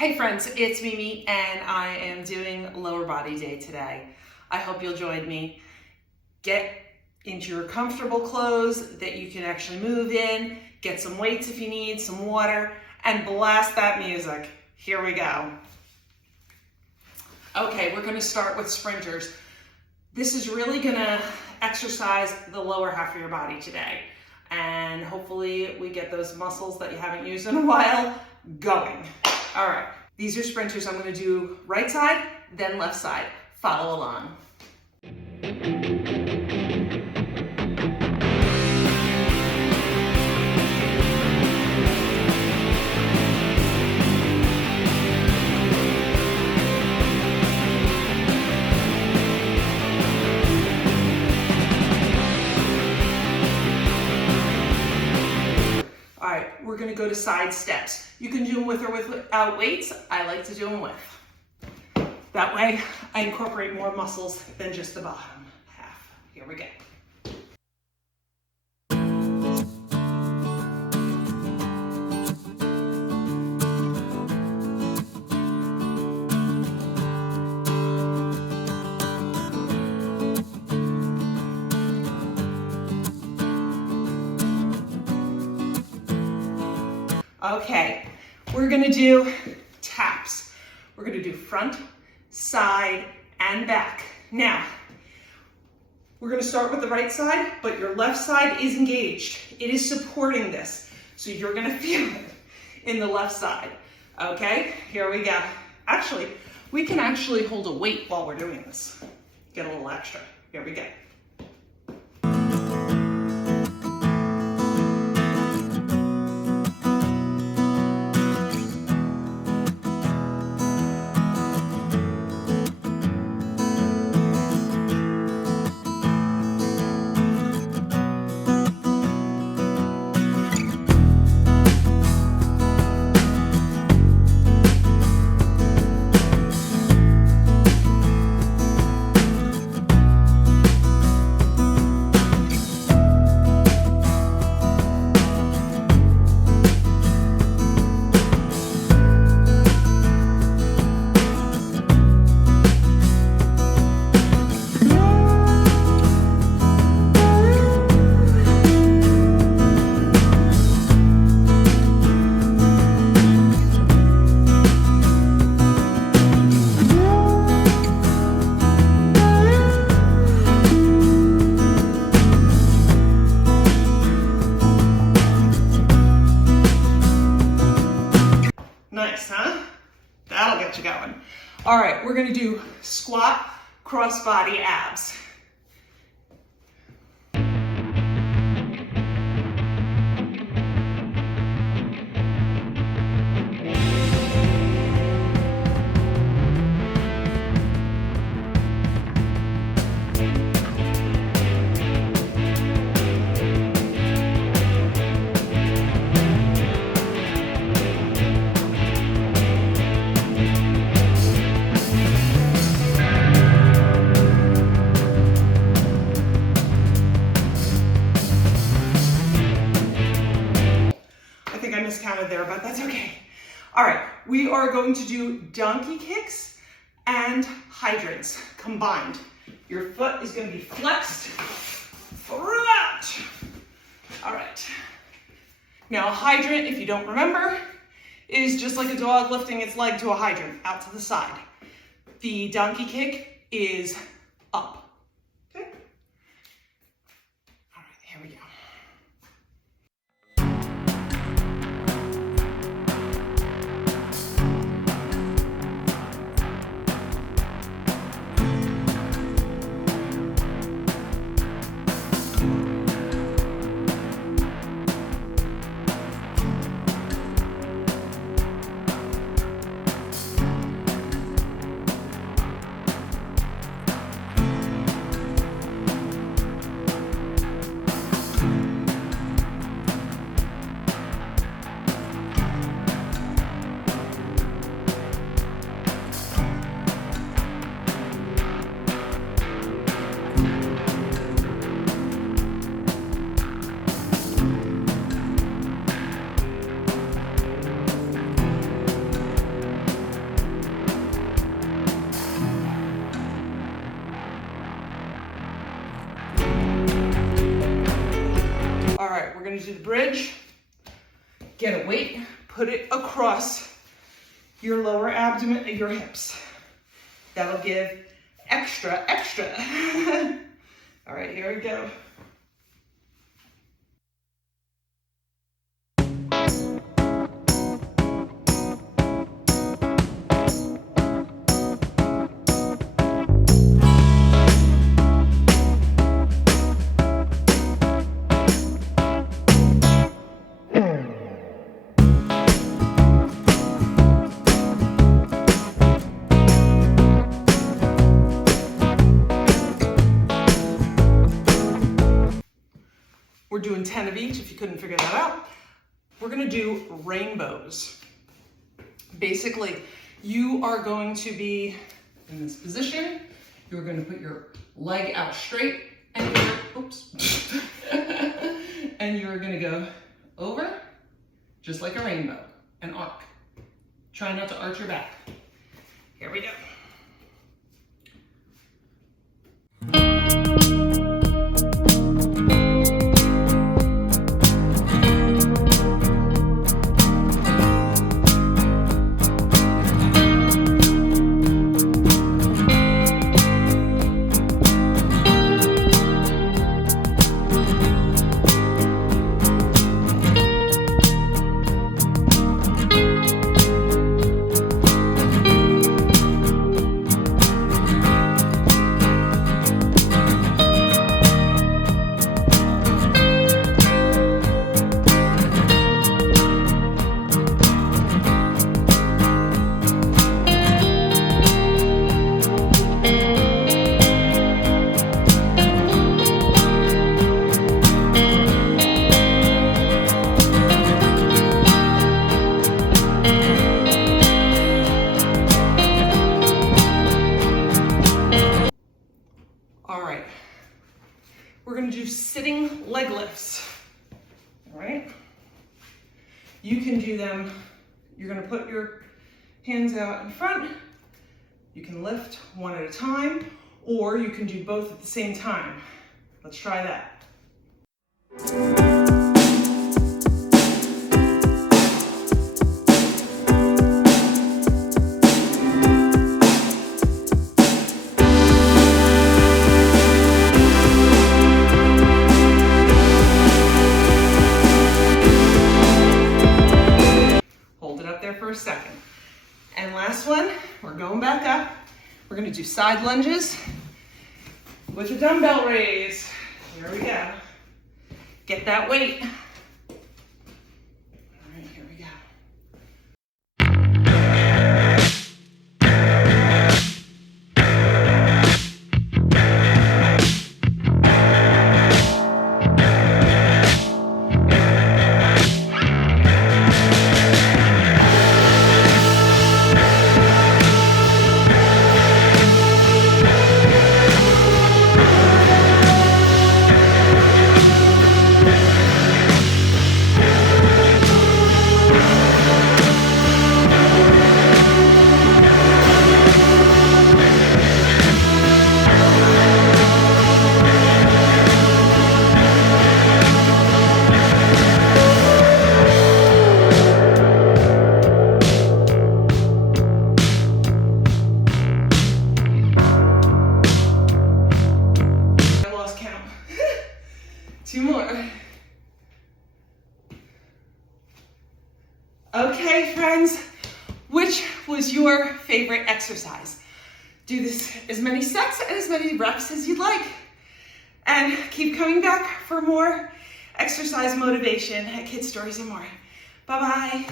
Hey friends, it's Mimi and I am doing lower body day today. I hope you'll join me. Get into your comfortable clothes that you can actually move in, get some weights if you need, some water, and blast that music. Here we go. Okay, we're gonna start with sprinters. This is really gonna exercise the lower half of your body today. And hopefully we get those muscles that you haven't used in a while going. All right, these are sprinters. I'm gonna do right side, then left side. Follow along. All right, we're gonna go to side steps. You can do them with or without weights. I like to do them with. That way, I incorporate more muscles than just the bottom half. Here we go. Okay, we're gonna do taps. We're gonna do front, side, and back. Now, we're gonna start with the right side, but your left side is engaged. It is supporting this, so you're gonna feel it in the left side. Okay, here we go. Actually, we can actually hold a weight while we're doing this. Get a little extra. Here we go. Nice, huh? That'll get you going. All right, we're gonna do squat, cross-body abs. I miscounted there, but that's okay. All right, we are going to do donkey kicks and hydrants combined. Your foot is going to be flexed throughout. All right. Now a hydrant, if you don't remember, is just like a dog lifting its leg to a hydrant out to the side. The donkey kick is up. Okay? All right, here we go. gonna do the bridge. Get a weight, put it across your lower abdomen, your hips. That'll give extra. All right, here we go. We're doing 10 of each, if you couldn't figure that out. We're gonna do rainbows. Basically, you are going to be in this position. You're gonna put your leg out straight and and you're gonna go over, just like a rainbow, an arc. Try not to arch your back. Here we go. All right, we're gonna do sitting leg lifts, all right? You can do them, you're gonna put your hands out in front, you can lift one at a time, or you can do both at the same time. Let's try that. For a second. And last one, we're going back up. We're gonna do side lunges with a dumbbell raise. Here we go. Get that weight. All right, here we go. Two more. Okay, friends, which was your favorite exercise? Do this as many sets and as many reps as you'd like. And keep coming back for more exercise motivation at Kid Stories and More. Bye-bye.